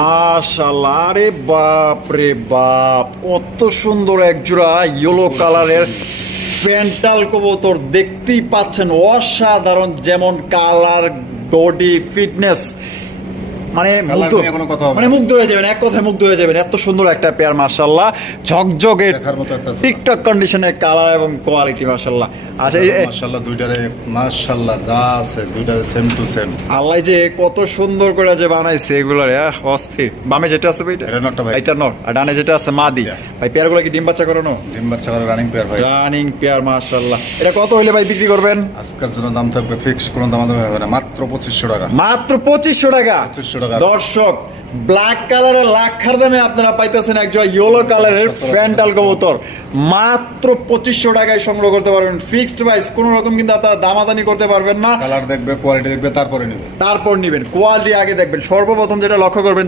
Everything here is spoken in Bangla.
মাশাআল্লাহ, আরে বাপ রে বাপ, কত সুন্দর এক জোড়া ইয়েলো কালারের ফ্যান্টাল কবুতর দেখতেই পাচ্ছেন। অসাধারণ, যেমন কালার, বডি, ফিটনেস, মানে মুগ্ধ, মানে মুগ্ধ হয়ে যাবেন, এক কথায় মুগ্ধ হয়ে যাবেন। এত সুন্দর একটা পেয়ার, মাশাআল্লাহ, ঝকঝকে টিকটক কন্ডিশনের কালার এবং কোয়ালিটি, মাশাআল্লাহ। আচ্ছা, মাশাআল্লাহ, দুইটারে মাশাআল্লাহ যা আছে দুইটারে সেম টু সেম। আল্লাহ যে কত সুন্দর করে যে বানাইছে এগুলার, অস্থির। বামে যেটা আছে ভাই, এটা নটটা ভাই, এটা নর, আর ডানে যেটা আছে মাদি। ভাই পেয়ারগুলো কি ডিম বাচ্চা করানো? ডিম বাচ্চা করে রানিং পেয়ার ভাই, রানিং পেয়ার, মাশাআল্লাহ। এটা কত হইলে ভাই বিক্রি করবেন? আজকের জন্য দাম থাকবে ফিক্স, কোনো দাম হবে না, মাত্র 2500 টাকা। মাত্র 2500 টাকা। 2500 টাকা। দর্শক, ব্ল্যাক কালারের লাখার দামে আপনারা পাইতেছেন একজোড়া ইয়েলো কালারের ফ্যান্টাল কবুতর মাত্র 2500 টাকায় সংগ্রহ করতে পারবেন। ফিক্সড প্রাইস, কোনো রকম কিন্তু আপনারা দামাদামি করতে পারবেন না। কালার দেখবে, কোয়ালিটি দেখবে, তারপরে নেবে, তারপর নিবেন। কোয়ালিটি আগে দেখবেন। সর্বপ্রথম যেটা লক্ষ্য করবেন যে